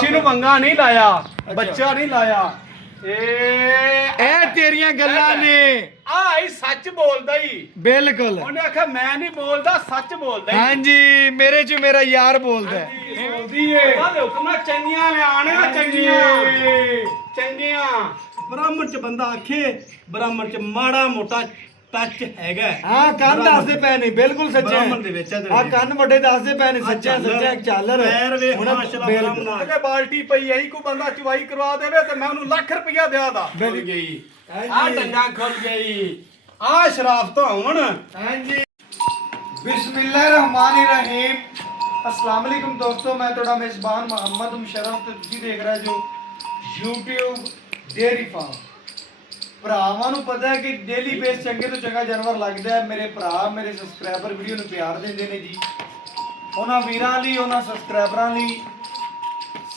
ਬੱਚੀ ਨੂੰ ਮੰਗਾ ਨਹੀਂ ਲਾਇਆ, ਬੱਚਾ ਨਹੀਂ ਲਾਇਆ। ਇਹ ਤੇਰੀਆਂ ਗੱਲਾਂ ਨੇ। ਆਹ ਸੱਚ ਬੋਲਦਾ ਹੀ ਬਿਲਕੁਲ। ਉਹਨੇ ਆਖਿਆ ਮੈਂ ਨਹੀਂ ਬੋਲਦਾ, ਸੱਚ ਬੋਲਦਾ। ਹਾਂਜੀ, ਮੇਰੇ ਚ ਮੇਰਾ ਯਾਰ ਬੋਲਦਾ। ਬੋਲਦੀ ਏ ਉਹਦੇ ਹੁਕਮ ਨਾਲ ਚੰਗੀਆਂ ਲਿਆਣ, ਚੰਗੀਆਂ। ਬ੍ਰਾਹਮਣ ਚ ਬੰਦਾ ਆਖੇ, ਬ੍ਰਾਹਮਣ ਚ ਮਾੜਾ ਮੋਟਾ ਟੱਚ ਹੈਗਾ। ਹਾਂ, ਕੰਨ ਦੱਸਦੇ ਪਏ ਨੇ, ਬਿਲਕੁਲ ਸੱਚਾ ਬ੍ਰਾਹਮਣ ਦੇ ਵਿੱਚ ਆ ਕੰਨ ਵੱਡੇ ਦੱਸਦੇ ਪਏ ਨੇ, ਸੱਚਾ ਚੱਲਰ। ਪੈਰ ਵੇਖ ਮਾਸ਼ਾਅੱਲਾ ਬ੍ਰਾਹਮਣ ਦਾ। ਬਾਲਟੀ ਪਈ ਐ, ਕੋਈ ਬੰਦਾ ਚਵਾਈ ਕਰਵਾ ਦੇਵੇ ਤੇ ਮੈਂ ਉਹਨੂੰ ਲੱਖ ਰੁਪਇਆ ਦਿਆਦਾ। ਖੁੱਲ ਗਈ ਆ ਡੰਡਾ, ਖੁੱਲ ਗਈ ਆ ਸ਼ਰਾਫਤ ਹੋਣ। ਹਾਂਜੀ, ਬਿਸਮਿल्लाहिर्रहमानिर्रहीम। अस्सलाम वालेकुम दोस्तों, मैं ਤੁਹਾਡਾ ਮੇਜ਼ਬਾਨ ਮੁਹੰਮਦ ਮੁਸ਼ਰਫ ਤੇ ਤੁਸੀਂ ਦੇਖ ਰਹੇ ਜੋ YouTube ਡੇਅਰੀ ਫਾਰਮ। ਭਰਾਵਾਂ ਨੂੰ ਪਤਾ ਹੈ ਕਿ ਡੇਲੀ ਬੇਸ ਚੰਗੇ ਤੋਂ ਚੰਗਾ ਜਾਨਵਰ ਲੱਗਦਾ ਹੈ। ਮੇਰੇ ਭਰਾ, ਮੇਰੇ ਸਬਸਕ੍ਰਾਈਬਰ ਵੀਡੀਓ ਨੂੰ ਪਿਆਰ ਦਿੰਦੇ ਨੇ ਜੀ। ਉਹਨਾਂ ਵੀਰਾਂ ਲਈ, ਉਹਨਾਂ ਸਬਸਕ੍ਰਾਈਬਰਾਂ ਲਈ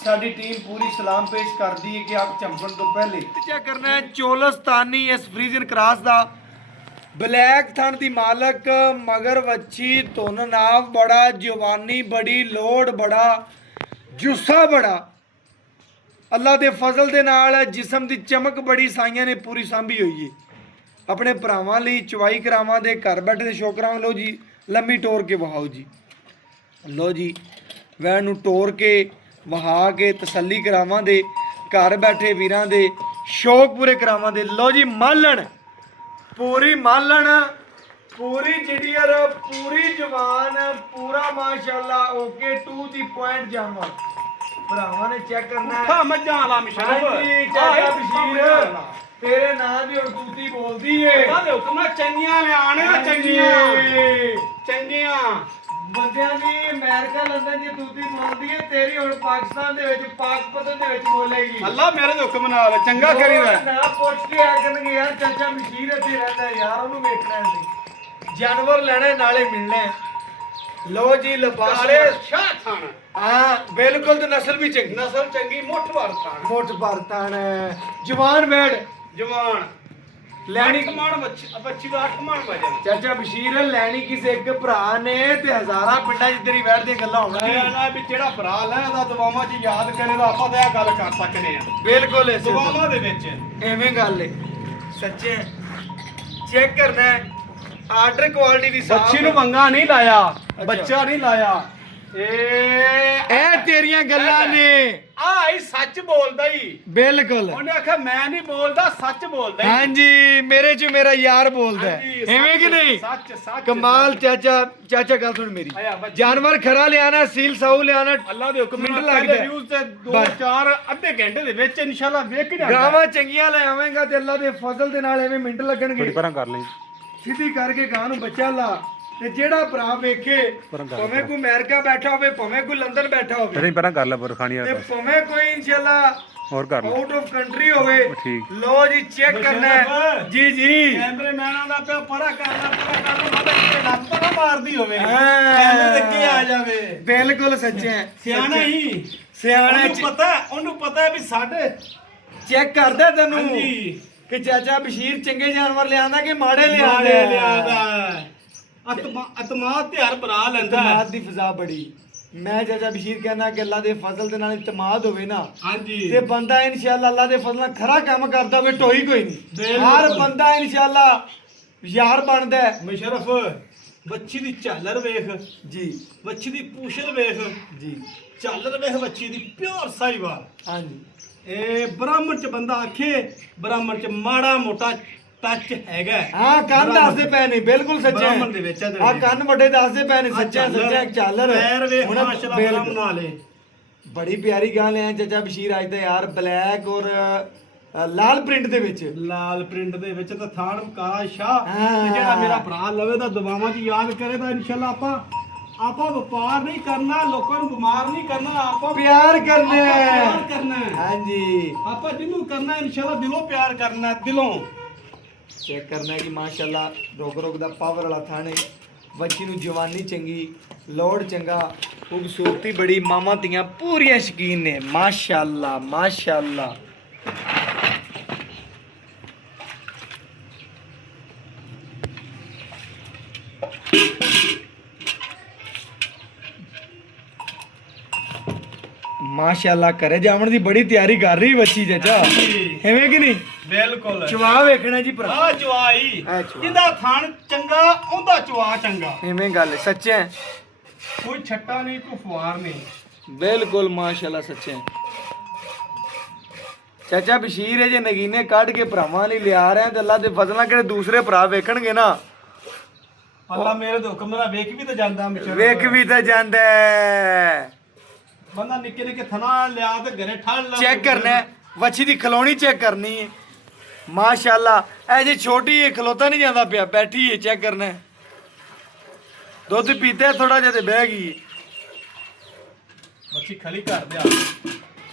ਸਾਡੀ ਟੀਮ ਪੂਰੀ ਸਲਾਮ ਪੇਸ਼ ਕਰਦੀ ਹੈ ਕਿ ਆਪ ਚੰਪਣ ਤੋਂ ਪਹਿਲੇ ਚੈੱਕ ਕਰਨਾ ਹੈ ਚੋਲਸਤਾਨੀ ਇਸ ਫਰੀਜ਼ਨ ਕ੍ਰਾਸ ਦਾ ਬਲੈਕ ਥਣ ਦੀ ਮਾਲਕ, ਮਗਰ ਵੱਛੀ, ਧੁਨ ਨਾਵ ਬੜਾ, ਜਵਾਨੀ ਬੜੀ, ਲੋੜ ਬੜਾ, ਜੁੱਸਾ ਬੜਾ। ਅੱਲਾ ਦੇ ਫਜ਼ਲ ਦੇ ਨਾਲ ਜਿਸਮ ਦੀ ਚਮਕ ਬੜੀ, ਸਾਈਆਂ ਨੇ ਪੂਰੀ ਸਾਂਭੀ ਹੋਈ ਹੈ। ਆਪਣੇ ਭਰਾਵਾਂ ਲਈ ਚਵਾਈ ਕਰਾਵਾਂ ਦੇ ਘਰ ਬੈਠੇ ਦੇ ਸ਼ੋਕਰਾਂ। ਲੋ ਜੀ, ਲੰਮੀ ਟੋਰ ਕੇ ਵਹਾਓ ਜੀ। ਲੋ ਜੀ, ਵੈਨ ਨੂੰ ਟੋਰ ਕੇ ਵਹਾ ਕੇ ਤਸੱਲੀ ਕਰਾਵਾਂ ਦੇ ਘਰ ਬੈਠੇ ਵੀਰਾਂ ਦੇ ਸ਼ੌਕ ਪੂਰੇ ਕਰਾਵਾਂ ਦੇ। ਲੋ ਜੀ, ਮਾਲਣ ਪੂਰੀ, ਮਾਲਣ ਪੂਰੀ ਜੜੀਅਰ, ਪੂਰੀ ਜਵਾਨ, ਪੂਰਾ ਮਾਸ਼ਾਅੱਲਾ ਓਕੇ ਟੂ ਦੀ ਪੁਆਇੰਟ ਜਾਨਵਰ। ਭਰਾਵਾਂ ਨੇ ਚੈੱਕ ਕਰਨਾ ਹੈ। ਹਾਂ, ਮੱਝਾਂ ਵਾਲਾ ਮਿਸ਼ਰਫ। ਹਾਂਜੀ, ਚਾਚਾ ਬਸ਼ੀਰ ਤੇਰੇ ਨਾਂ ਦੀ ਉਰਦੂਤੀ ਬੋਲਦੀ ਏ। ਉਹਦੇ ਹੁਕਮ ਨਾਲ ਚੰਗੀਆਂ ਲਿਆਣ, ਚੰਗੀਆਂ। ਬੰਦਿਆਂ ਦੀ ਅਮਰੀਕਾ ਲੰਡਨ ਦੀ ਦੂਤੀ ਬੋਲਦੀ ਏ, ਤੇਰੀ ਹੁਣ ਪਾਕਿਸਤਾਨ ਦੇ ਵਿੱਚ, ਪਾਕਪਤਨ ਦੇ ਵਿੱਚ ਬੋਲੇਗੀ। ਅੱਲਾ ਮੇਰੇ ਦੇ ਹੁਕਮ ਨਾਲ ਚੰਗਾ ਕਰੀਦਾ। ਨਾ ਪੁੱਛ ਕੇ ਆ ਕਰਨਗੇ ਯਾਰ ਚਾਚਾ ਬਸ਼ੀਰ ਇੱਥੇ ਰਹਿੰਦਾ ਯਾਰ, ਉਹਨੂੰ ਵੇਖਣਾ ਸੀ। ਜਾਨਵਰ ਲੈਣਾ ਨਾਲੇ ਮਿਲਣਾ। ਲੋ ਜੀ, ਲਿਬਾਸ ਕਾਲੇ ਸ਼ਾਹ ਥਾਨ। ਹਾਂ ਬਿਲਕੁਲ, ਤੇ ਨਸਲ ਵੀ ਚੰਗੀ, ਨਸਲ ਚੰਗੀ, ਮੁੱਠ ਭਰ ਥਾਨ, ਮੁੱਠ ਭਰ ਥਣ, ਜਵਾਨ ਬੈੜ, ਜਵਾਨ ਲੈਣੀ ਕਮਾਣ ਬੱਚੀ ਦਾ 8 ਮਣ ਵਜਨ। ਚਾਚਾ ਬਸ਼ੀਰ ਲੈਣੀ ਕਿਸੇ ਇੱਕ ਭਰਾ ਨੇ ਤੇ ਹਜ਼ਾਰਾਂ ਪਿੰਡਾਂ 'ਚ ਤੇਰੀ ਵੈੜ ਦੀਆਂ ਗੱਲਾਂ ਹੋਣਗੀਆਂ। ਨਾ ਵੀ ਜਿਹੜਾ ਭਰਾ ਲੈਦਾ ਦੁਆਵਾਂ 'ਚ ਯਾਦ ਕਰੇ ਤਾਂ ਆਪਾਂ ਤਾਂ ਇਹ ਗੱਲ ਕਰ ਸਕਦੇ ਆ। ਬਿਲਕੁਲ ਇਸੇ ਦੁਆਵਾਂ ਦੇ ਵਿੱਚ ਐਵੇਂ ਗੱਲ ਏ, ਸੱਚੇ ਚੈੱਕ ਕਰਨਾ ਹੈ। ਆਰਡਰ ਕੁਆਲਿਟੀ ਵੀ ਸਾਫ਼। ਬੱਚੀ ਨੂੰ ਮੰਗਾ ਨਹੀਂ ਲਾਇਆ, ਬੱਚਾ ਨਹੀਂ ਲਾਇਆ। ਇਹ ਤੇਰੀਆਂ ਗੱਲਾਂ ਨੇ। ਆਹ ਸੱਚ ਬੋਲਦਾ ਹੀ। ਬਿਲਕੁਲ। ਉਹਨੇ ਆਖਿਆ ਮੈਂ ਨਹੀਂ ਬੋਲਦਾ, ਸੱਚ ਬੋਲਦਾ। ਹਾਂਜੀ, ਮੇਰੇ ਚ ਮੇਰਾ ਯਾਰ ਬੋਲਦਾ। ਐਵੇਂ ਕਿ ਨਹੀਂ? ਸੱਚ ਕਮਾਲ। ਚਾਚਾ ਗੱਲ ਸੁਣ ਮੇਰੀ। ਜਾਨਵਰ ਖਰਾ ਲਿਆਣਾ, ਸੀਲ ਸਾਊ ਲਿਆਣਾ, ਅੱਲਾ ਦੇ ਹੁਕਮ ਮਿੰਟ ਨਾਲ ਲੱਗਦਾ। ਵਿਊਜ਼ ਤੇ 2-4 ਅੱਧੇ ਘੰਟੇ ਦੇ ਵਿੱਚ ਇਨਸ਼ਾਅੱਲਾ ਵੇਖ ਹੀ ਜਾਂਦਾ। ਗਾਵਾਂ ਚੰਗੀਆਂ ਲੈ ਆਵੇਂਗਾ ਤੇ ਅੱਲਾ ਦੇ ਫਜ਼ਲ ਦੇ ਨਾਲ ਐਵੇਂ ਮਿੰਟ ਲੱਗਣਗੇ। ਪਰਾਂ ਕਰ ਲਈ ਸਿੱਧੀ ਕਰਕੇ ਗਾਂ ਨੂੰ ਬੱਚਾ ਲਾ। ਤੇ ਜਿਹੜਾ ਭਰਾ ਵੇਖੇ, ਭਾਵੇਂ ਕੋਈ ਅਮਰੀਕਾ ਬੈਠਾ ਹੋਵੇ, ਭਾਵੇਂ ਕੋਈ ਲੰਡਨ ਬੈਠਾ ਹੋਵੇ, ਨਹੀਂ ਪਰਾਂ ਕਰ ਲੈ ਪਰ ਖਾਣੀ ਤੇ ਭਾਵੇਂ ਕੋਈ ਇਨਸ਼ਾਅੱਲਾ ਹੋਰ ਕਰ ਲੈ ਆਊਟ ਆਫ ਕੰਟਰੀ ਹੋਵੇ। ਠੀਕ। ਲੋ ਜੀ, ਚੈੱਕ ਕਰਨਾ ਹੈ। ਜੀ ਜੀ, ਕੈਮਰਾਮੈਨਾਂ ਦਾ ਪਿਆ ਪਰਾ ਕਰਨਾ ਮਾਤਾ ਕਿਤੇ ਲੱਤ ਨਾ ਮਾਰਦੀ ਹੋਵੇ, ਹਾਂ। ਕੈਮਰੇ ਦੇ ਅੱਗੇ ਆ ਜਾਵੇ। ਬਿਲਕੁਲ ਸੱਚਾ ਸਿਆਣਾ ਹੀ ਸਿਆਣਾ ਉਹਨੂੰ ਪਤਾ ਵੀ ਸਾਡੇ ਚੈੱਕ ਕਰਦਾ ਤੈਨੂੰ ਹਾਂਜੀ ਕਿ ਚਾਚਾ ਬਸ਼ੀਰ ਚੰਗੇ ਜਾਨਵਰ ਲਿਆਂਦਾ ਕਿ ਮਾੜੇ ਲਿਆਂਦਾ। ਅਤਮਾਦ ਤੇ ਹਰ ਭਰਾ ਲੈਂਦਾ ਹੈ। ਇਤਮਾਦ ਦੀ ਫਜ਼ਾ ਬੜੀ। ਮੈਂ ਚਾਚਾ ਬਸ਼ੀਰ ਕਹਿੰਦਾ ਕਿ ਅੱਲਾ ਦੇ ਫਜ਼ਲ ਦੇ ਨਾਲ ਇਤਮਾਦ ਹੋਵੇ ਨਾ, ਹਾਂਜੀ, ਤੇ ਬੰਦਾ ਇਨਸ਼ਾਅੱਲਾ ਅੱਲਾ ਦੇ ਫਜ਼ਲ ਨਾਲ ਖਰਾ ਕੰਮ ਕਰਦਾ ਹੋਵੇ, ਟੋਈ ਕੋਈ ਨਹੀਂ। ਬਿਲਕੁਲ। ਹਰ ਬੰਦਾ ਇਨਸ਼ਾਅੱਲਾ ਯਾਰ ਬਣਦਾ ਹੈ। ਮੁਸ਼ਰਫ ਬੱਚੀ ਦੀ ਝਾਲਰ ਵੇਖ ਜੀ ਬੱਚੀ ਦੀ ਪੂਛਲ ਵੇਖ ਜੀ, ਝਾਲਰ ਵੇਖ ਬੱਚੀ ਦੀ ਪਿਓਰ ਸਾਈਵਾਲ। ਹਾਂਜੀ। ਇਹ ਬ੍ਰਾਹਮਣ ਚ ਬੰਦਾ ਆਖੇ, ਬ੍ਰਾਹਮਣ ਚ ਮਾੜਾ ਮੋਟਾ ਟੱਚ ਹੈਗਾ। ਹਾਂ, ਕੰਨ ਦੱਸਦੇ ਪਏ ਨੇ, ਬਿਲਕੁਲ ਸੱਚਾ। ਬ੍ਰਾਹਮਣ ਦੇ ਵਿੱਚ ਆ ਕੰਨ ਵੱਡੇ ਦੱਸਦੇ ਪਏ ਨੇ, ਸੱਚਾ ਝਾਲਰ। ਪੈਰ ਵੇਖ ਮਾਸ਼ਾਅੱਲਾ ਬ੍ਰਾਹਮਣ ਵਾਲੇ। ਬੜੀ ਪਿਆਰੀ ਗੱਲ ਹੈ ਚਾਚਾ ਬਸ਼ੀਰ ਅੱਜ ਦਾ ਯਾਰ, ਬਲੈਕ ਔਰ ਲਾਲ ਪ੍ਰਿੰਟ ਦੇ ਵਿੱਚ। ਲਾਲ ਪ੍ਰਿੰਟ ਦੇ ਵਿੱਚ ਤਾਂ ਥਾਣ ਕਾਲਾ ਸ਼ਾਹ। ਹਾਂ। ਤੇ ਜਿਹੜਾ ਮੇਰਾ ਭਰਾ ਲਵੇ ਤਾਂ ਦੁਆਵਾਂ 'ਚ ਯਾਦ ਕਰੇ ਤਾਂ ਇਨਸ਼ਾਅੱਲਾ ਆਪਾਂ ਵਪਾਰ ਨਹੀਂ ਕਰਨਾ, ਲੋਕਾਂ ਨੂੰ ਬਿਮਾਰ ਨਹੀਂ ਕਰਨਾ, ਆਪਾਂ ਪਿਆਰ ਕਰਨਾ ਹੈ। ਪਿਆਰ ਕਰਨਾ ਹੈ। ਹਾਂਜੀ, ਆਪਾਂ ਜਿਹਨੂੰ ਕਰਨਾ ਇਨਸ਼ਾਅੱਲਾ ਦਿਲੋਂ ਪਿਆਰ ਕਰਨਾ ਹੈ, ਦਿਲੋਂ। ਚੈੱਕ ਕਰਨਾ ਹੈ ਕਿ ਮਾਸ਼ਾਅੱਲਾ ਰੋਕ ਦਾ ਪਾਵਰ ਵਾਲਾ ਥਾਣੇ। ਬੱਚੀ ਨੂੰ ਜਵਾਨੀ ਚੰਗੀ, ਲੋੜ ਚੰਗਾ, ਖੂਬਸੂਰਤੀ ਬੜੀ, ਮਾਮਾ ਧੀਆਂ ਪੂਰੀਆਂ ਸ਼ਕੀਨ ਨੇ। ਮਾਸ਼ਾਅੱਲਾ ਮਾਸ਼ਾਅੱਲਾ। ਮਾਸ਼ਾਅੱਲਾ ਕਰੇ ਜਾਵਣ ਦੀ ਬੜੀ ਤਿਆਰੀ ਕਰ ਰਹੀ ਬੱਚੀ ਚਾਚਾ ਐਵੇਂ ਕਿ ਨਹੀਂ ਬਿਲਕੁਲ ਚਵਾ ਵੇਖਣਾ ਜੀ ਭਰਾ ਆ ਚਵਾਈ ਜਿਹਦਾ ਥਣ ਚੰਗਾ ਉਹਦਾ ਚਵਾ ਚੰਗਾ ਐਵੇਂ ਗੱਲ ਸੱਚਾ ਹੈ ਕੋਈ ਛੱਟਾ ਨਹੀਂ ਕੋਈ ਫੁਆਰ ਨਹੀਂ ਬਿਲਕੁਲ ਮਾਸ਼ਾਅੱਲਾ ਸੱਚਾ ਹੈ ਚਾਚਾ ਬਸ਼ੀਰ ਇਹ ਜੇ ਨਗੀਨੇ ਕੱਢ ਕੇ ਭਰਾਵਾਂ ਲਈ ਲਿਆ ਰਿਹਾ ਤੇ ਅੱਲਾ ਦੇ ਫਜ਼ਲਾਂ ਕਿਹੜੇ ਦੂਸਰੇ ਭਰਾ ਵੇਖਣਗੇ ਨਾ ਅੱਲਾ ਮੇਰੇ ਦੇ ਹੁਕਮ ਨਾਲ ਵੇਖ ਵੀ ਤਾਂ ਜਾਂਦਾ ਵੇਖ ਵੀ ਤਾਂ ਜਾਂਦਾ ਹੈ। ਬੰਦਾ ਨਿੱਕੇ ਨਿੱਕੇ ਥਣਾ ਲਿਆ ਤੇ ਘਰੇ ਠਾਲ ਲਾ ਚੈੱਕ ਕਰਨਾ ਹੈ ਵੱਛੀ ਦੀ ਖਲੋਣੀ ਚੈੱਕ ਕਰਨੀ ਹੈ ਮਾਸ਼ਾਅੱਲਾ ਇਹ ਜੇ ਛੋਟੀ ਹੈ ਖਲੋਤਾ ਨਹੀਂ ਜਾਂਦਾ ਪਿਆ ਬੈਠੀ ਹੈ ਚੈੱਕ ਕਰਨਾ ਹੈ ਦੁੱਧ ਪੀਤਾ ਥੋੜਾ ਜਿਹਾ ਤੇ ਬਹਿ ਗਈ ਬੱਚੀ ਖਲੀ ਕਰ ਦਿਆ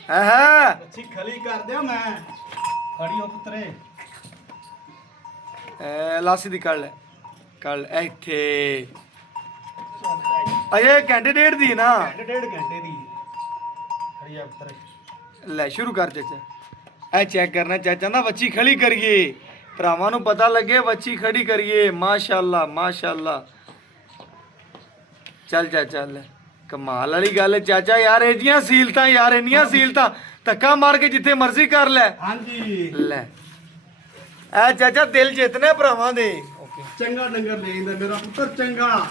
ਹਾਂ ਬੱਚੀ ਖਲੀ ਕਰ ਦਿਆ ਮੈਂ ਖੜੀ ਹੋ ਪੁੱਤਰੇ ਲਾਸੀ ਦੀ ਕੱਢ ਲੈ ਇੱਥੇ ਅਜੇ ਘੰਟੇ ਡੇਢ ਦੀ ਨਾ ਡੇਢ ਘੰਟੇ ਦੀ ਖੜੀ ਆ ਪੁੱਤਰੇ ਲੈ ਸ਼ੁਰੂ ਕਰ ਚਾਚਾ ਇਹ ਚੈੱਕ ਕਰਨਾ ਚਾਚਾ ਨਾ ਵੱਛੀ ਖੜੀ ਕਰੀਏ ਭਰਾਵਾਂ ਨੂੰ ਪਤਾ ਲੱਗੇ ਵੱਛੀ ਖੜੀ ਕਰੀਏ ਮਾਸ਼ਾਅੱਲਾ ਮਾਸ਼ਾਅੱਲਾ ਚੱਲ ਚਾਚਾ ਲੈ ਕਮਾਲ ਵਾਲੀ ਗੱਲ ਹੈ ਚਾਚਾ ਯਾਰ ਇਹ ਜੀਆਂ ਸੀਲਤਾਂ ਯਾਰ ਇੰਨੀਆਂ ਸੀਲਤਾਂ ਧੱਕਾ ਮਾਰ ਕੇ ਜਿੱਥੇ ਮਰਜ਼ੀ ਕਰ ਲੈ ਹਾਂਜੀ ਲੈ ਇਹ ਚਾਚਾ ਦਿਲ ਜਿੱਤਨੇ ਭਰਾਵਾਂ ਦੇ ਚੰਗਾ ਡੰਗਰ ਲੈ ਜਾਂਦਾ ਮੇਰਾ ਪੁੱਤਰ ਚੰਗਾ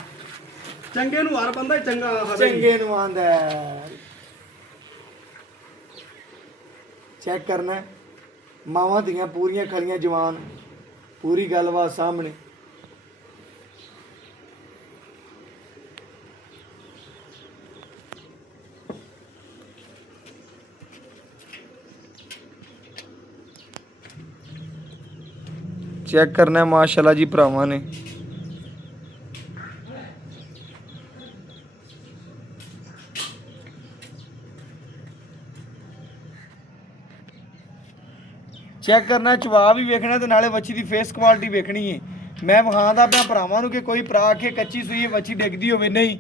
ਚੰਗੇ ਨੂੰ ਹਰ ਬੰਦਾ ਹੀ ਚੰਗਾ ਆਖਦਾ ਚੰਗੇ ਨੂੰ ਆਂਦਾ ਚੈੱਕ ਕਰਨਾ ਮਾਵਾਂ ਦੀਆਂ ਪੂਰੀਆਂ ਖਲੀਆਂ ਜਵਾਨ ਪੂਰੀ ਗੱਲਬਾਤ ਸਾਹਮਣੇ चेक करना है माशाल्लाह जी भरावां ने चेक करना चवा भी वेखना ते नाले वच्छी दी फेस क्वालिटी वेखनी है मैं विखांदा पिया भरावां नूं कि कोई भरा के कच्ची सूई वच्छी डिगदी होवे नहीं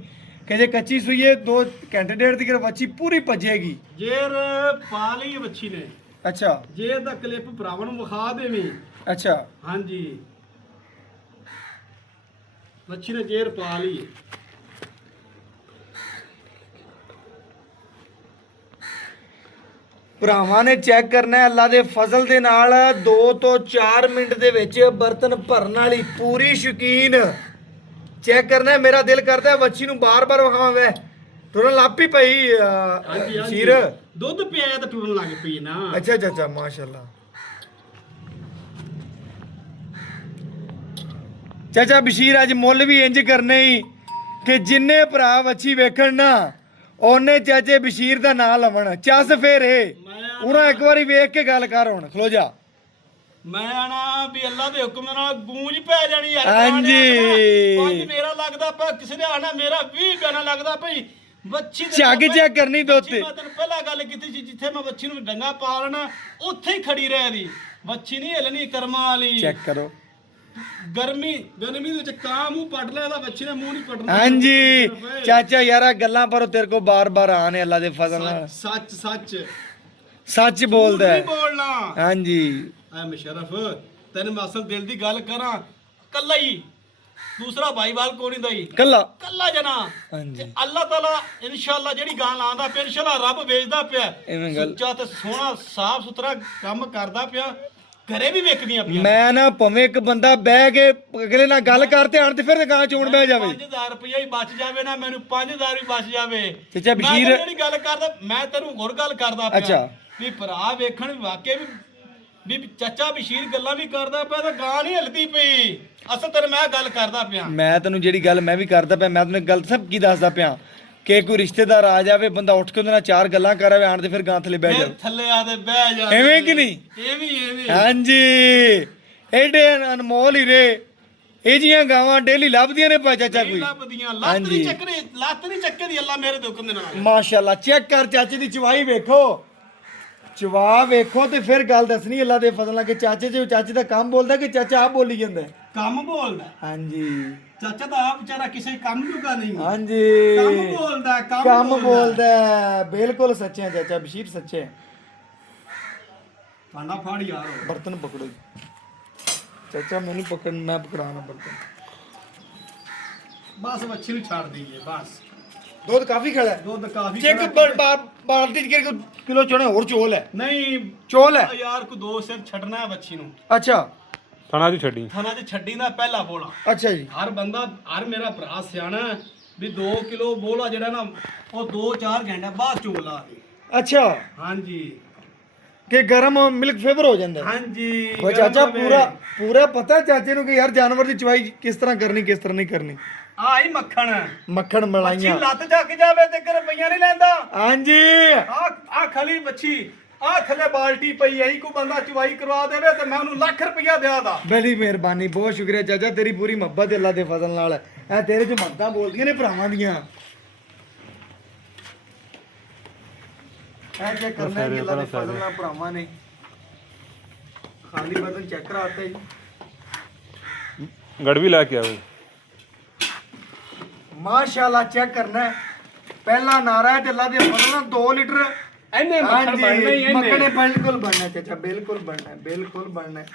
कि जे कच्ची सूई है 2 घंटे डेढ़ दी वच्छी पूरी भजेगी जेर पा ਲਈ ਵੱਛੀ ਨੇ अच्छा जेर ਦਾ ਕਲਿੱਪ ਭਰਾਵਾਂ ਨੂੰ ਵਿਖਾ ਦੇਵੀਂ अच्छा ਹਾਂਜੀ ਵੱਛੀ ਨੇ ਜੇਰ ਪਾ ਲਈ ਭਰਾਵਾਂ ਨੇ ਚੈੱਕ ਕਰਨਾ ਹੈ ਅੱਲਾ ਦੇ ਫਜ਼ਲ ਦੇ ਨਾਲ 2 ਤੋਂ 4 ਮਿੰਟ ਦੇ ਵਿੱਚ ਬਰਤਨ ਭਰਨ ਵਾਲੀ ਪੂਰੀ ਸ਼ੌਕੀਨ ਚੈੱਕ ਕਰਨਾ ਹੈ ਮੇਰਾ ਦਿਲ ਕਰਦਾ ਹੈ ਵੱਛੀ ਨੂੰ ਬਾਰ-ਬਾਰ ਵਿਖਾਵਾਂ ਟੁਰਨ ਲੱਪੀ ਪਈ ਸ਼ੀਰ ਦੁੱਧ ਪਿਆ ਤਾਂ ਟੁਰਨ ਲੱਗ ਪਈ ਨਾ ਅੱਛਾ ਚਾਚਾ ਮਾਸ਼ਾਅੱਲਾ ਚਾਚਾ ਬਸ਼ੀਰ ਅੱਜ ਮੁੱਲ ਵੀ ਇੰਜ ਕਰਨੇ ਹੀ ਕਿ ਜਿੰਨੇ ਭਰਾ ਵੱਛੀ ਵੇਖਣ ਨਾ ਉਹਨੇ ਚਾਚੇ ਬਸ਼ੀਰ ਦਾ ਨਾਂ ਲਵਣ ਚੱਸ ਫੇਰ ਉਹਨਾਂ ਇੱਕ ਵਾਰੀ ਵੇਖ ਕੇ ਗੱਲ ਕਰ ਹੁਣ ਖਲੋ ਜਾ ਮੈਂ ਆਣਾ ਵੀ ਅੱਲਾ ਦੇ ਹੁਕਮ ਨਾਲ ਗੂੰਜ ਪੈ ਜਾਣੀ ਯਾਰ ਹਾਂਜੀ ਪੰਜ ਮੇਰਾ ਲੱਗਦਾ ਪਿਆ ਕਿਸੇ ਨੇ ਆਣਾ ਮੇਰਾ 20 ਬਿਆਨਾ ਲੱਗਦਾ ਭਈ ਵੱਛੀ ਝੱਗ ਚੈੱਕ ਕਰਨੀ ਦੋ ਤੇ ਮੈਂ ਤੈਨੂੰ ਪਹਿਲਾਂ ਗੱਲ ਕੀਤੀ ਸੀ ਜਿੱਥੇ ਮੈਂ ਵੱਛੀ ਨੂੰ ਡੰਗਾ ਪਾ ਲੈਣਾ ਉੱਥੇ ਹੀ ਖੜੀ ਰਹਿ ਦੀ ਵੱਛੀ ਨਹੀਂ ਹਿਲਣੀ ਕਰਮਾਂ ਵਾਲੀ ਚੈੱਕ ਕਰੋ ਗਰਮੀ ਦੇ ਵਿੱਚ ਕਾਂ ਮੂੰਹ ਪੱਟ ਲਿਆ ਤਾਂ ਵੱਛੀ ਨੇ ਮੂੰਹ ਨਹੀਂ ਪੱਟਣਾ ਹਾਂਜੀ ਚਾਚਾ ਯਾਰਾ ਗੱਲਾਂ ਪਰ ਤੇਰੇ ਕੋ ਬਾਰ-ਬਾਰ ਆਣੇ ਅੱਲਾ ਦੇ ਫਜ਼ਲ ਨਾਲ ਸੱਚ ਸੱਚ ਸੱਚ ਬੋਲਦਾ ਨਹੀਂ ਬੋਲਣਾ ਹਾਂਜੀ ਐ ਮੁਸ਼ਰਫ ਤੈਨੂੰ ਮੈਂ ਅਸਲ ਦਿਲ ਦੀ ਗੱਲ ਕਰਾਂ ਕੱਲਾ ਹੀ ਦੂਸਰਾ ਭਾਈਵਾਲ ਕੋਈ ਨਹੀਂ ਦਈ ਕੱਲਾ ਜਨਾ ਹਾਂਜੀ ਅੱਲਾਹ ਤਾਲਾ ਇਨਸ਼ਾਅੱਲਾ ਜਿਹੜੀ ਗਾਂ ਲਾਉਂਦਾ ਪਿਆ ਇਨਸ਼ਾਅੱਲਾ ਰੱਬ ਵੇਚਦਾ ਪਿਆ ਐਵੇਂ ਗੱਲ ਸੱਚਾ ਤੇ ਸੋਹਣਾ ਸਾਫ ਸੁਥਰਾ ਕੰਮ ਕਰਦਾ ਪਿਆ ਘਰੇ ਵੀ ਵੇਖਦੀਆਂ ਪਿਆ ਮੈਂ ਨਾ ਭਵੇਂ ਇੱਕ ਬੰਦਾ ਬਹਿ ਕੇ ਅਗਲੇ ਨਾਲ ਗੱਲ ਕਰਤੇ ਆਣ ਤੇ ਫਿਰ ਗਾਂ ਚੋਣ ਬਹਿ ਜਾਵੇ 5000 ਰੁਪਇਆ ਹੀ ਬਚ ਜਾਵੇ ਨਾ ਮੈਨੂੰ 5000 ਵੀ ਬਚ ਜਾਵੇ ਚਾਚਾ ਬਸ਼ੀਰ ਜਿਹੜੀ ਗੱਲ ਕਰਦਾ ਮੈਂ ਤੈਨੂੰ ਹੋਰ ਗੱਲ ਕਰਦਾ ਪਿਆ ਅੱਛਾ ਵੀ ਭਰਾ ਵੇਖਣ ਵਾਕਈ ਵੀ ਚਾਚਾ ਬਸ਼ੀਰ ਗੱਲਾਂ ਵੀ ਕਰਦਾ ਪਿਆ ਤਾਂ ਗਾਂ ਨਹੀਂ ਹਿਲਦੀ ਪਈ ਅਸਲ ਤੇਰੇ ਮੈਂ ਗੱਲ ਕਰਦਾ ਪਿਆ ਮੈਂ ਤੈਨੂੰ ਜਿਹੜੀ ਗੱਲ ਮੈਂ ਵੀ ਕਰਦਾ ਪਿਆ ਮੈਂ ਤੈਨੂੰ ਗੱਲ ਸਭ ਕੀ ਦੱਸਦਾ ਪਿਆ ਕਿ ਕੋਈ ਰਿਸ਼ਤੇਦਾਰ ਆ ਜਾਵੇ ਬੰਦਾ ਉੱਠ ਕੇ ਉਹਦੇ ਨਾਲ 4 ਗੱਲਾਂ ਕਰਾਵੇ ਆਣ ਤੇ ਫਿਰ ਗਾਂ ਥੱਲੇ ਬਹਿ ਜਾਵੇ ਥੱਲੇ ਆ ਤੇ ਬਹਿ ਜਾ ਐਵੇਂ ਕਿ ਨਹੀਂ ਐਵੇਂ ਹਾਂਜੀ ਐਡੇ ਅਨਮੋਲ ਹੀ ਰੇ ਇਹ ਜੀਆਂ ਗਾਵਾਂ ਡੇਲੀ ਲੱਭਦੀਆਂ ਨੇ ਪਾ ਚਾਚਾ ਕੋਈ ਲੱਭਦੀਆਂ ਲੱਤ ਨਹੀਂ ਚੱਕਰੀ ਲੱਤ ਨਹੀਂ ਚੱਕੇ ਦੀ ਅੱਲਾ ਮੇਰੇ ਦੇ ਹੁਕਮ ਦੇ ਨਾਲ ਮਾਸ਼ਾਅੱਲਾ ਚੈੱਕ ਕਰ ਚਾਚੇ ਦੀ ਚਵਾਈ ਵੇਖੋ ਚਵਾ ਵੇਖੋ ਤੇ ਫਿਰ ਗੱਲ ਦੱਸਣੀ ਅੱਲਾ ਦੇ ਫਜ਼ਲ ਨਾਲ ਕਿ ਚਾਚੇ ਦਾ ਕੰਮ ਬੋਲਦਾ ਕਿ ਚਾਚਾ ਆਪ ਬੋਲੀ ਜਾਂਦਾ ਕੰਮ ਬੋਲਦਾ ਹਾਂਜੀ ਚਾਚਾ ਤਾਂ ਆਪ ਵਿਚਾਰਾ ਕਿਸੇ ਕੰਮ ਜੁਗਾ ਨਹੀਂ ਹਾਂਜੀ ਕੰਮ ਬੋਲਦਾ ਬਿਲਕੁਲ ਸੱਚੇ ਚਾਚਾ ਬਸ਼ੀਰ ਸੱਚੇ ਪਾਣਾ ਫਾੜ ਯਾਰ ਬਰਤਨ ਪਕੜੋ ਚਾਚਾ ਮੈਨੂੰ ਪਕੜ ਮੈਂ ਪਕੜਾਣਾ ਬਰਤਨ ਬਸ ਵੱਛੀ ਨੂੰ ਛੱਡ ਦਈਏ ਬਸ ਦੁੱਧ ਕਾਫੀ ਖੜਾ ਹੈ ਦੁੱਧ ਕਾਫੀ ਚੈੱਕ ਬਾਲਟੀ ਚ ਕਿਲੋ ਚੋਣੇ ਹੋਰ ਚੋਲ ਹੈ ਨਹੀਂ ਚੋਲ ਹੈ ਯਾਰ ਕੋ ਦੋ ਸਿਰ ਛੱਡਣਾ ਹੈ ਬੱਚੀ ਨੂੰ ਅੱਛਾ ਥਣਾ ਚ ਛੱਡੀ ਥਾਣਾ ਚ ਛੱਡੀ ਦਾ ਪਹਿਲਾ ਬੋਲਾ ਅੱਛਾ ਜੀ ਹਰ ਬੰਦਾ ਹਰ ਮੇਰਾ ਭਰਾ ਸਿਆਣਾ ਵੀ 2 ਕਿਲੋ ਬੋਲਾ ਜਿਹੜਾ ਨਾ ਉਹ 2-4 ਘੰਟੇ ਬਾਅਦ ਚੋਲਾ ਅੱਛਾ ਹਾਂਜੀ ਕਿ ਗਰਮ ਮਿਲਕ ਫੇਵਰ ਹੋ ਜਾਂਦਾ ਹੈ ਹਾਂਜੀ ਉਹ ਚਾਚਾ ਪੂਰਾ ਪਤਾ ਚਾਚੇ ਨੂੰ ਕਿ ਯਾਰ ਜਾਨਵਰ ਦੀ ਚਵਾਈ ਕਿਸ ਤਰ੍ਹਾਂ ਕਰਨੀ ਕਿਸ ਤਰ੍ਹਾਂ ਨਹੀਂ ਕਰਨੀ ਆਹੀ ਮੱਖਣ ਮੱਖਣ ਬੱਚੀ ਮਲਾਈਆਂ ਲੱਤ ਚੱਕ ਜਾਵੇ ਤੇ ਰੁਪਈਆ ਨਹੀਂ ਲੈਂਦਾ ਹਾਂਜੀ ਆ ਖਲੀ ਬੱਚੀ ਆ ਥੱਲੇ ਬਾਲਟੀ ਪਈ ਐ ਕੋ ਬੰਦਾ ਚਵਾਈ ਕਰਵਾ ਦੇਵੇ ਤੇ ਮੈਂ ਉਹਨੂੰ ਲੱਖ ਰੁਪਈਆ ਦਿਆ ਦਾ ਬੜੀ ਮਿਹਰਬਾਨੀ ਬਹੁਤ ਸ਼ੁਕਰੀਆ ਚਾਚਾ ਤੇਰੀ ਪੂਰੀ ਮੁਹੱਬਤ ਅੱਲਾ ਦੇ ਫਜ਼ਲ ਨਾਲ ਐ ਤੇਰੇ ਚ ਮੱਦਾਂ ਬੋਲਦੀਆਂ ਨੇ ਭਰਾਵਾਂ ਦੀਆਂ ਐ ਚੈੱਕ ਕਰਨਾ ਹੈ ਕਿ ਅੱਲਾ ਦੇ ਫਜ਼ਲ ਨਾਲ ਭਰਾਵਾਂ ਨੇ ਖਾਲੀ ਬਦਨ ਚੈੱਕ ਕਰਾਤਾ ਜੀ ਗੜਵੀ ਲੈ ਕੇ ਆਵੇ ਮਾਸ਼ਾਅੱਲਾ ਚੈੱਕ ਕਰਨਾ ਹੈ ਪਹਿਲਾ ਨਾਰਾ ਹੈ ਤੇ ਅੱਲਾ ਦੇ ਫਜ਼ਲ ਨਾਲ 2 ਲੀਟਰ ਐਨੇ ਮੱਖਣ ਬਣਨਾ ਹੀ ਮੱਖਣ ਐਨੇ ਬਿਲਕੁਲ ਬਣਨਾ ਹੈ ਚਾਚਾ ਬਿਲਕੁਲ ਬਣਨਾ ਹੈ ਬਿਲਕੁਲ ਬਣਨਾ ਹੈ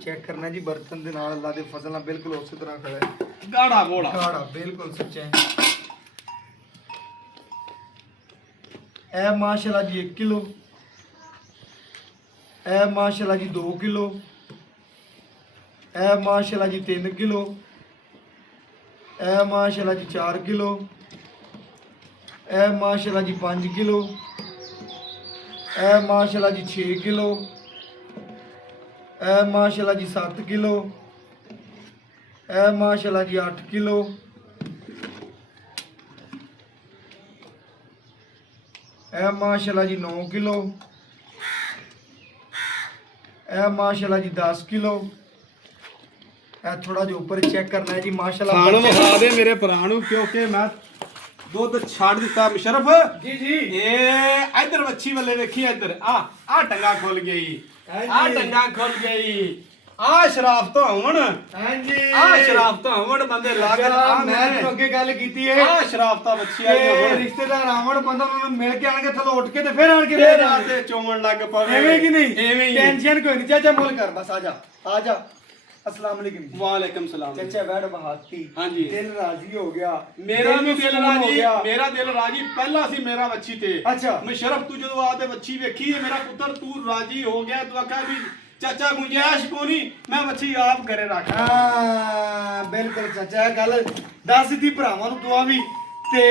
ਚੈੱਕ ਕਰਨਾ ਜੀ ਬਰਤਨ ਦੇ ਨਾਲ ਅੱਲਾ ਦੇ ਫਜ਼ਲ ਨਾਲ ਬਿਲਕੁਲ ਉਸੇ ਤਰ੍ਹਾਂ ਖੜਾ ਹੈ ਗਾੜਾ ਬੋਲਾ ਗਾੜਾ ਬਿਲਕੁਲ ਸੱਚਾ ਹੈ ਇਹ ਮਾਸ਼ਾਅੱਲਾ ਜੀ 1 ਕਿਲੋ ਇਹ ਮਾਸ਼ਾਅੱਲਾ ਜੀ 2 ਕਿਲੋ ਇਹ ਮਾਸ਼ਾਅੱਲਾ ਜੀ 3 ਕਿਲੋ ਇਹ ਮਾਸ਼ਾਅੱਲਾ ਜੀ 4 ਕਿਲੋ ਇਹ ਮਾਸ਼ਾਅੱਲਾ ਜੀ 5 ਕਿਲੋ ਇਹ ਮਾਸ਼ਾਅੱਲਾ ਜੀ 6 ਕਿਲੋ ਇਹ ਮਾਸ਼ਾਅੱਲਾ ਜੀ 7 ਕਿਲੋ ਇਹ ਮਾਸ਼ਾਅੱਲਾ ਜੀ 8 ਕਿਲੋ ਇਹ ਮਾਸ਼ਾਅੱਲਾ ਜੀ 9 ਕਿਲੋ ਇਹ ਮਾਸ਼ਾਅੱਲਾ ਜੀ 10 ਕਿਲੋ ਇਹ ਥੋੜਾ ਜਿਹਾ ਉੱਪਰ ਚੈੱਕ ਕਰਨਾ ਹੈ ਜੀ ਮਾਸ਼ਾਅੱਲਾ ਖਾਣ ਵਿਖਾ ਦੇ ਮੇਰੇ ਭਰਾ ਨੂੰ ਕਿਉਂਕਿ ਮੈਂ ਦੁੱਧ ਛੱਡ ਦਿੱਤਾ ਮੁਸ਼ਰਫ ਜੀ ਜੀ ਇਹ ਇੱਧਰ ਵੱਛੀ ਵੱਲੇ ਵੇਖੀ ਇੱਧਰ ਆ ਟੰਗਾ ਖੁੱਲ ਗਈ ਆ ਟੰਗਾ ਖੁੱਲ ਗਈ ਆ ਸ਼ਰਾਫ ਤੋਂ ਹੋਣ ਹਾਂਜੀ ਆ ਸ਼ਰਾਫ ਤੋਂ ਹੋਣ ਬੰਦੇ ਲਾਗਤ ਆ ਮੈਂ ਤੁਹਾਨੂੰ ਅੱਗੇ ਗੱਲ ਕੀਤੀ ਹੈ ਆ ਸ਼ਰਾਫ ਤਾਂ ਵੱਛੀ ਆਈ ਕਿ ਹੋਣ ਰਿਸ਼ਤੇਦਾਰ ਆਵਣ ਬੰਦਾ ਉਹਨਾਂ ਨੂੰ ਮਿਲ ਕੇ ਆਣਗੇ ਥੱਲੋਂ ਉੱਠ ਕੇ ਤੇ ਫਿਰ ਆਣ ਕੇ ਫੇਰ ਬਹਿ ਰਾਤ ਜਾਣਗੇ ਦੇ ਚੋਮਣ ਲੱਗ ਪਵੇ ਐਵੇਂ ਕਿ ਨਹੀਂ ਐਵੇਂ ਹੀ ਟੈਨਸ਼ਨ ਕੋਈ ਨਹੀਂ ਚਾਚਾ ਮੁੱਲ ਕਰ ਬਸ ਆ ਜਾ अस्सलाम वालेकुम जी। ਵਾਲੇਕਮ ਸਲਾਮ चाचा बैठ बहाती ਹਾਂਜੀ दिल राजी हो गया ਮੇਰਾ ਵੀ ਦਿਲ सुकून हो ਰਾਜੀ गया। ਮੇਰਾ ਦਿਲ ਰਾਜੀ ਪਹਿਲਾਂ ਸੀ ਮੇਰਾ ਵੱਛੀ ਤੇ अच्छा ਮੁਸ਼ਰਫ ਤੂੰ ਜਦੋਂ ਆਦੇ ਵੱਛੀ ਵੇਖੀ ਮੇਰਾ ਪੁੱਤਰ ਤੂੰ ਰਾਜੀ ਹੋ ਗਿਆ ਤੂੰ ਆਖਿਆ ਵੀ ਚਾਚਾ ਗੁੰਜਾਇਸ਼ ਕੋਨੀ ਮੈਂ ਵੱਛੀ ਆਪ ਘਰੇ ਰੱਖ ਹਾਂ ਬਿਲਕੁਲ ਚਾਚਾ ਇਹ ਗੱਲ ਦੱਸ ਦਿੱਤੀ ਭਰਾਵਾਂ ਨੂੰ ਦੁਆ ਵੀ ਤੇ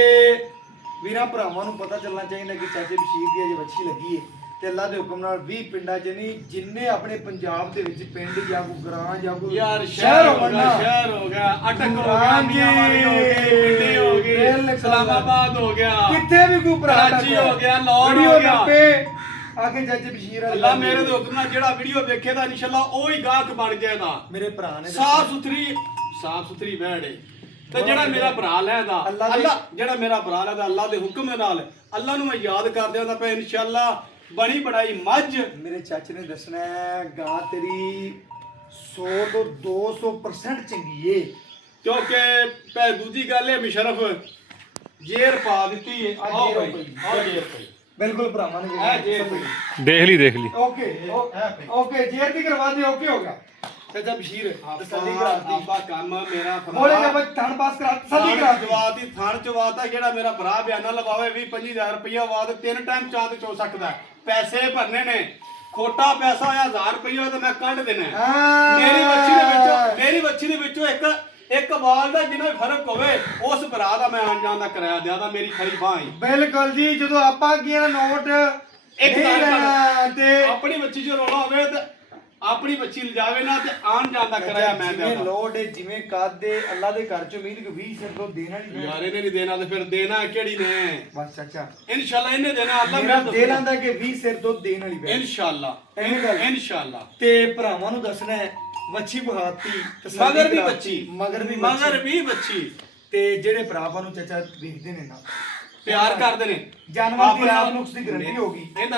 ਵੀਰਾਂ ਭਰਾਵਾਂ ਨੂੰ ਪਤਾ ਚੱਲਣਾ ਚਾਹੀਦਾ ਕਿ ਚਾਚੇ ਬਸ਼ੀਰ ਦੀ ਅਜੇ ਵੱਛੀ ਲੱਗੀ ਹੈ ਤੇ ਅੱਲਾ ਦੇ ਹੁਕਮ ਨਾਲ 20 ਪਿੰਡਾਂ 'ਚ ਨਹੀਂ ਜਿੰਨੇ ਆਪਣੇ ਪੰਜਾਬ ਦੇ ਵਿੱਚ ਪਿੰਡ ਜਾਂ ਕੋ ਗ੍ਰਾਂ ਜਾਂ ਕੋ ਯਾਰ ਸ਼ਹਿਰ ਹੋ ਗਿਆ ਅਟਕ ਹੋ ਗਿਆ ਮੀਆਂਵਾਲੀ ਹੋ ਗਏ ਪਿੰਡੇ ਹੋ ਗਏ ਬਿਲਕੁਲ। ਇਸਲਾਮਾਬਾਦ ਹੋ ਗਿਆ ਕਿੱਥੇ ਵੀ ਕੋਈ ਭਰਾ ਕਰਾਚੀ ਹੋ ਗਿਆ, ਲਾਹੌਰ ਵੀਡੀਓ ਹੋ ਗਿਆ। ਲੱਭੇ, ਆਖੇ ਚਾਚੇ ਬਸ਼ੀਰ ਵਾਲੀ ਅੱਲਾ ਮੇਰੇ ਦੇ ਹੁਕਮ ਨਾਲ ਜਿਹੜਾ ਵੀਡੀਓ ਵੇਖੇਦਾ ਇਨਸ਼ਾਅੱਲਾ ਉਹ ਹੀ ਗਾਹਕ ਬਣ ਜਾਏਗਾ ਮੇਰੇ ਭਰਾ ਨੇ ਸਾਫ ਸੁਥਰੀ ਬਹਿੜੇ ਤੇ ਜਿਹੜਾ ਮੇਰਾ ਭਰਾ ਲੈਦਾ ਅੱਲਾ ਜਿਹੜਾ ਮੇਰਾ ਭਰਾ ਲੈਦਾ ਅੱਲਾ ਦੇ ਹੁਕਮ ਨਾਲ ਅੱਲਾ ਨੂੰ ਮੈਂ ਯਾਦ ਕਰਦਿਆਂ ਦਾ ਪਿਆ ਇਨਸ਼ਾਅੱਲਾ ਬਣੀ ਬੜਾਈ ਮੱਝ ਮੇਰੇ ਚਾਚੇ ਨੇ ਦੱਸਣਾ ਹੈ ਗਾਂ ਤੇਰੀ 100 ਤੋਂ 200% ਚੰਗੀ ਏ ਕਿਉਂਕਿ ਪੈ ਦੂਜੀ ਗੱਲ ਹੈ ਮੁਸ਼ਰਫ ਜੇਰ ਪਾ ਦਿੱਤੀ ਹੈ ਆਹ ਜੇਰ ਪਈ ਬਿਲਕੁਲ ਭਰਾਵਾਂ ਨੇ ਇਹ ਜੇਰ ਪਈ ਦੇਖ ਲਈ ਓਕੇ ਓਕੇ ਜੇਰ ਦੀ ਕਰਵਾ ਦੇ ਓਕੇ ਹੋ ਗਿਆ ਚਾਚਾ ਬਸ਼ੀਰ ਤਸੱਲੀ ਕਰਾ ਦੀ ਆਪਾਂ ਕੰਮ ਮੇਰਾ ਭਰਾ ਬੋਲੇ ਜਬ ਥਣ ਪਾਸ ਕਰਾ ਤਸੱਲੀ ਕਰਾ ਦੀ ਜਵਾਬ ਦੀ ਥਣ ਚਵਾਤਾ ਜਿਹੜਾ ਮੇਰਾ ਭਰਾ ਬਿਆਨਾ ਲਵਾਵੇ 20-25000 ਰੁਪਇਆ ਵਾਦ 3 ਟਾਈਮ ਚਾਹ ਤੇ ਚੋ ਸਕਦਾ ਪੈਸੇ ਭਰਨੇ ਨੇ ਖੋਟਾ ਪੈਸਾ ਹੋਇਆ 1000 ਰੁਪਇਆ ਤਾਂ ਮੈਂ ਕੱਢ ਦੇਣਾ ਮੇਰੀ ਬੱਚੀ ਦੇ ਵਿੱਚੋਂ ਇੱਕ ਵਾਲ ਦਾ ਜਿੰਨਾ ਫਰਕ ਹੋਵੇ ਉਸ ਭਰਾ ਦਾ ਮੈਂ ਆਣ ਜਾਣ ਦਾ ਕਿਰਾਇਆ ਦਿਆ ਦਾ ਮੇਰੀ ਖਰੀ ਬਾਹ ਹੀ ਬਿਲਕੁਲ ਜੀ ਜਦੋਂ ਆਪਾਂ ਗਿਆ ਨੋਟ ਇੱਕ ਨਹੀਂ ਲੈਣਾ ਤੇ ਆਪਣੀ ਬੱਚੀ ਜੋ ਰੋਣਾ ਹੋਵੇ ਤੇ ਆਪਣੀ ਬੱਚੀ ਲਿਜਾਵੇ ਨਾ ਤੇ ਆਣ ਜਾਣ ਦਾ ਕਿਰਾਇਆ ਮੈਂ ਜਿਵੇਂ ਦਿਆਂ ਲੋੜ ਹੈ ਜਿਵੇਂ ਕਾਦੇ ਅੱਲਾ ਦੇ ਘਰ ਚ ਉਮੀਦ ਕਿ 20 ਸਿਰ ਤੋਂ ਦੇਣਾ ਨਹੀਂ ਯਾਰ ਇਹਨੇ ਨਹੀਂ ਦੇਣਾ ਤੇ ਫਿਰ ਦੇਣਾ ਕਿਹੜੀ ਨੇ ਬਸ ਚਾਚਾ ਇਨਸ਼ਾਅੱਲਾ ਇਹਨੇ ਦੇਣਾ ਅੱਲਾ ਮੇਰਾ ਮੈਨੂੰ ਦਿਲ ਆਂਦਾ ਕਿ 20 ਸਿਰ ਤੋਂ ਦੇਣ ਵਾਲੀ ਬੈ ਇਨਸ਼ਾਅੱਲਾ ਐਵੇਂ ਗੱਲ ਇਨਸ਼ਾਅੱਲਾ ਤੇ ਭਰਾਵਾਂ ਨੂੰ ਦੱਸਣਾ ਹੈ ਵੱਛੀ ਬਹਾਤੀ ਮਗਰ ਵੀ ਬੱਚੀ ਮਗਰ ਵੀ ਬੱਚੀ ਤੇ ਜਿਹੜੇ ਭਰਾਵਾਂ ਨੂੰ ਚਾਚਾ ਵੇਖਦੇ ਨੇ ਨਾ ਪਿਆਰ ਕਰਦੇ ਨੇ ਜਾਨਵਰ ਦੀ ਆਪ ਨੁਕਸ ਦੀ ਗਰੰਟੀ ਹੋਗੀ ਇਹਦਾ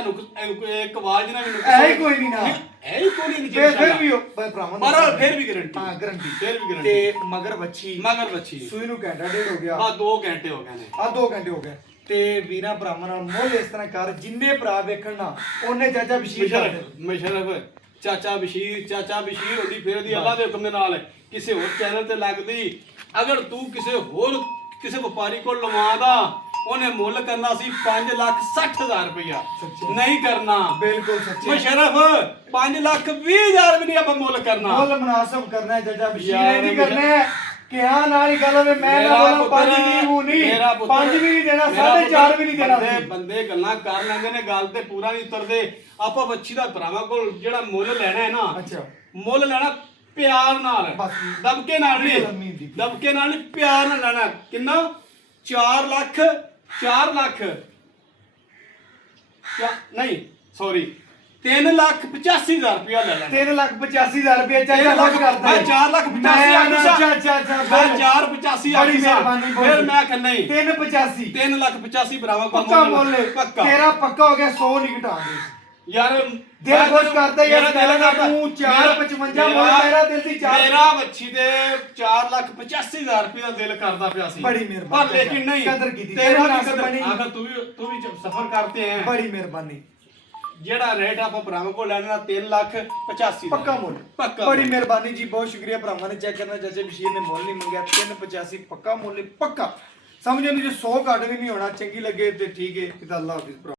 ਇੱਕ ਆਵਾਜ਼ ਨਾ ਵੀ ਐ ਹੀ ਕੋਈ ਨਹੀਂ ਨਾ ਐ ਹੀ ਕੋਈ ਨਹੀਂ ਫਿਰ ਵੀ ਭਰਾਵਾਂ ਨੂੰ ਪਰ ਫਿਰ ਵੀ ਗਾਰੰਟੀ ਹਾਂ ਗਰੰਟੀ ਫਿਰ ਵੀ ਗਾਰੰਟੀ ਤੇ ਮਗਰ ਬੱਚੀ ਮਗਰ ਬੱਚੀ ਸੂਈ ਨੂੰ ਘੰਟਾ ਡੇਢ ਹੋ ਗਿਆ ਬਾ 2 ਘੰਟੇ ਹੋ ਗਏ ਨੇ ਆ 2 ਘੰਟੇ ਹੋ ਗਏ ਤੇ ਵੀਰਾਂ ਭਰਾਵਾਂ ਨਾਲ ਮੁੱਲ ਇਸ ਤਰ੍ਹਾਂ ਕਰ, ਜਿੰਨੇ ਭਰਾ ਵੇਖਣ ਨਾ ਉਹਨੇ ਚਾਚਾ ਬਸ਼ੀਰ ਕਰ ਦੇ। ਮੁਸ਼ਰਫ ਚਾਚਾ ਬਸ਼ੀਰ ਹੁੰਦੀ ਫਿਰ ਉਹਦੀ ਅੱਲਾ ਦੇ ਹੁਕਮ ਦੇ ਨਾਲ ਕਿਸੇ ਹੋਰ ਚੈਨਲ ਤੇ ਲੱਗਦੀ। ਅਗਰ ਤੂੰ ਕਿਸੇ ਵਪਾਰੀ ਕੋਲ ਲਵਾਦਾ, ਉਹਨੇ ਮੁੱਲ ਕਰਨਾ ਸੀ 5,60,000 ਰੁਪਇਆ, ਨਹੀਂ ਕਰਨਾ। ਬਿਲਕੁਲ ਸੱਚੀ ਮੁਸ਼ਰਫ 5,20,000 ਵੀ ਨਹੀਂ ਆਪਾਂ ਮੁੱਲ ਕਰਨਾ। ਮੁੱਲ ਮੁਨਾਸਬ ਕਰਨਾ ਹੈ ਚਾਚਾ ਬਸ਼ੀਰ, ਇਹ ਨਹੀਂ ਕਰਨਾ ਹੈ ਕਿ ਹਾਂ ਨਾਲ ਹੀ ਗੱਲ ਹੋਵੇ ਮੈਂ ਨਾ ਬੋਲਾਂ 5 ਵੀ ਉਹ ਨਹੀਂ 5 ਵੀ ਨਹੀਂ ਦੇਣਾ 4.5 ਵੀ ਨਹੀਂ ਦੇਣਾ। ਬੰਦੇ ਗੱਲਾਂ ਕਰ ਲੈਂਦੇ ਨੇ, ਗੱਲ ਤੇ ਪੂਰਾ ਨਹੀਂ ਉਤਰਦੇ। ਆਪਾਂ ਵੱਛੀ ਦਾ ਭਰਾਵਾਂ ਕੋਲ ਜਿਹੜਾ ਮੁੱਲ ਲੈਣਾ ਹੈ ਨਾ, ਅੱਛਾ ਮੁੱਲ ਲੈਣਾ ਪਿਆਰ ਨਾਲ, ਬਸ। ਦਬਕੇ ਨਾਲ ਨਹੀਂ, ਦਬਕੇ ਨਾਲ ਨਹੀਂ, ਪਿਆਰ ਨਾਲ ਲੈਣਾ। ਕਿੰਨਾ 4 ਲੱਖ ਨਹੀਂ ਸੌਰੀ 3,85,000 ਰੁਪਇਆ ਲੈ ਲੈਣਾ। 3,85,000 ਰੁਪਏ ਚਾਚਾ ਲੱਖ ਕਰਦਾ। ਮੈਂ 4,85,000 ਅੱਛਾ ਮੈਂ 4,85,000 ਬੜੀ ਮਿਹਰਬਾਨੀ ਬੋਲ। ਫਿਰ ਮੈਂ ਕਹਿੰਦਾ ਨਹੀਂ 3,85,000 3,85,000 ਭਰਾਵਾ ਕੋਲ ਪੱਕਾ ਮੁੱਲ ਹੈ। ਪੱਕਾ ਤੇਰਾ ਪੱਕਾ ਹੋ ਗਿਆ 100 ਨਹੀਂ ਘਟਾਉਂਦੇ ਯਾਰ। ਦਿਲ ਖੁਸ਼ ਕਰਦਾ ਯਾਰ, ਦਿਲ ਦਾ ਤੂੰ 4,55 ਮੁੱਲ ਮੇਰਾ ਦਿਲ ਦੀ 4 ਮੇਰਾ ਵੱਛੀ ਦੇ 4,85,000 ਰੁਪਏ ਦਾ ਦਿਲ ਕਰਦਾ ਪਿਆ ਸੀ। ਬੜੀ ਮਿਹਰਬਾਨੀ ਪਰ ਲੇਕਿਨ ਨਹੀਂ ਕਦਰ ਕੀਤੀ, ਤੇਰਾ ਤੇਰਾ ਵੀ ਕਦਰ ਬਣੀ। ਅਗਰ ਤੂੰ ਵੀ ਸਫਰ ਕਰਤੇ ਹੈ। ਬੜੀ ਮਿਹਰਬਾਨੀ। ਜਿਹੜਾ ਰੇਟ ਆਪਾਂ ਭਰਾਵਾਂ ਕੋਲ ਲੈਣਾ 3,85,000 ਪੱਕਾ ਮੁੱਲ। ਪੱਕਾ ਬੜੀ ਮਿਹਰਬਾਨੀ ਜੀ, ਬਹੁਤ ਸ਼ੁਕਰੀਆ ਭਰਾਵਾਂ ਨੇ ਚੈੱਕ ਕਰਨਾ। ਚਾਚੇ ਬਸ਼ੀਰ ਨੇ ਮੁੱਲ ਨਹੀਂ ਮੰਗਿਆ, 3,85 ਪੱਕਾ ਮੁੱਲ ਹੈ, ਪੱਕਾ। ਸਮਝੋ ਨਹੀਂ ਜੇ 100 ਘੱਟ ਵੀ ਨਹੀਂ ਹੋਣਾ, ਚੰਗੀ ਲੱਗੇ ਤੇ ਠੀਕ ਹੈ। ਅੱਲਾਹ ਹਾਫਿਜ਼ ਭਰਾ।